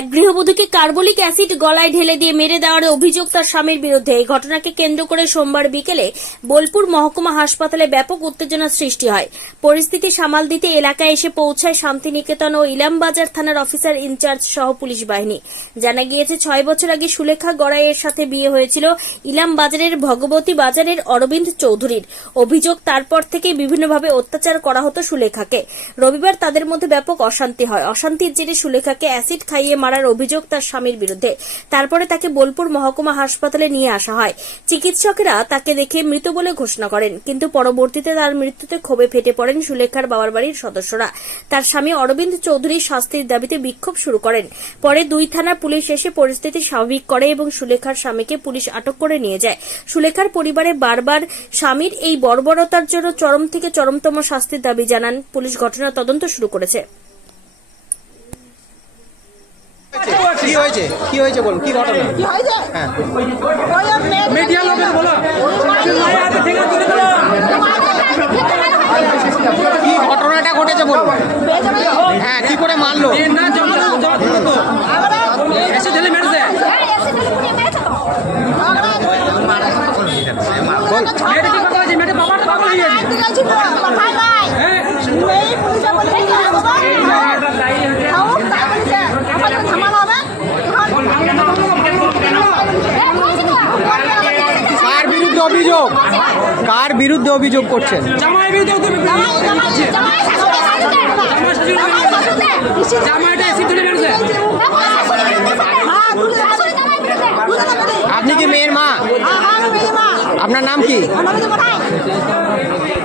এক গৃহবধূকে carbolic acid গলায় ঢেলে দিয়ে মেরে দেওয়ার অভিযোগ তার স্বামীর বিরুদ্ধে। এই ঘটনাকে কেন্দ্র করে সোমবার বিকেলে বোলপুর মহকুমা হাসপাতালে ব্যাপক উত্তেজনা সৃষ্টি হয়। পরিস্থিতি সামাল দিতে এলাকায় এসে পৌঁছায় শান্তিনিকেতন ও ইলামবাজার থানার অফিসার ইনচার্জ সহ পুলিশ বাহিনী। জানা গিয়েছে, ছয় বছর আগে সুলেখা গড়াইয়ের সাথে বিয়ে হয়েছিল ইলামবাজারের ভগবতী বাজারের অরবিন্দ চৌধুরীর। অভিযোগ তারপর থেকে বিভিন্নভাবে অত্যাচার করা হতো সুলেখাকে। রবিবার তাদের মধ্যে ব্যাপক অশান্তি হয়। অশান্তির জেরে সুলেখাকে অ্যাসিড খাইয়ে মারার অভিযোগ তার স্বামীর বিরুদ্ধে। তারপরে তাকে বোলপুর মহকুমা হাসপাতালে নিয়ে আসা হয়। চিকিৎসকেরা তাকে দেখে মৃত বলে ঘোষণা করেন, কিন্তু পরবর্তীতে তার মৃত্যুতে ক্ষোভে ফেটে পড়েন সুলেখার বাবার বাড়ির সদস্যরা। তার স্বামী অরবিন্দ চৌধুরীর শাস্তির দাবিতে বিক্ষোভ শুরু করেন। পরে দুই থানার পুলিশ এসে পরিস্থিতি স্বাভাবিক করে এবং সুলেখার স্বামীকে পুলিশ আটক করে নিয়ে যায়। সুলেখার পরিবারে বারবার স্বামীর এই বর্বরতার জন্য চরম থেকে চরমতম শাস্তির দাবি জানান পুলিশ। ঘটনার তদন্ত শুরু করেছে। কি হয়েছে কি হয়েছে বলুন কি ঘটনা কি হয়েছে হ্যাঁ মিডিয়া লোকের বলো কি ঘটনাটা ঘটেছে বলুন হ্যাঁ কি করে মারলো এ না জমা জমা তো এসে ঢেলে মেরেছে মেয়েটা কি কথা হয়েছে মেয়েটা বাবার বাবা হয়ে গেছে অভিযোগ? কার বিরুদ্ধে অভিযোগ করছেন? বিরুদ্ধে জামাইটা এসে আপনি কি মেয়ের মা? আপনার নাম কি?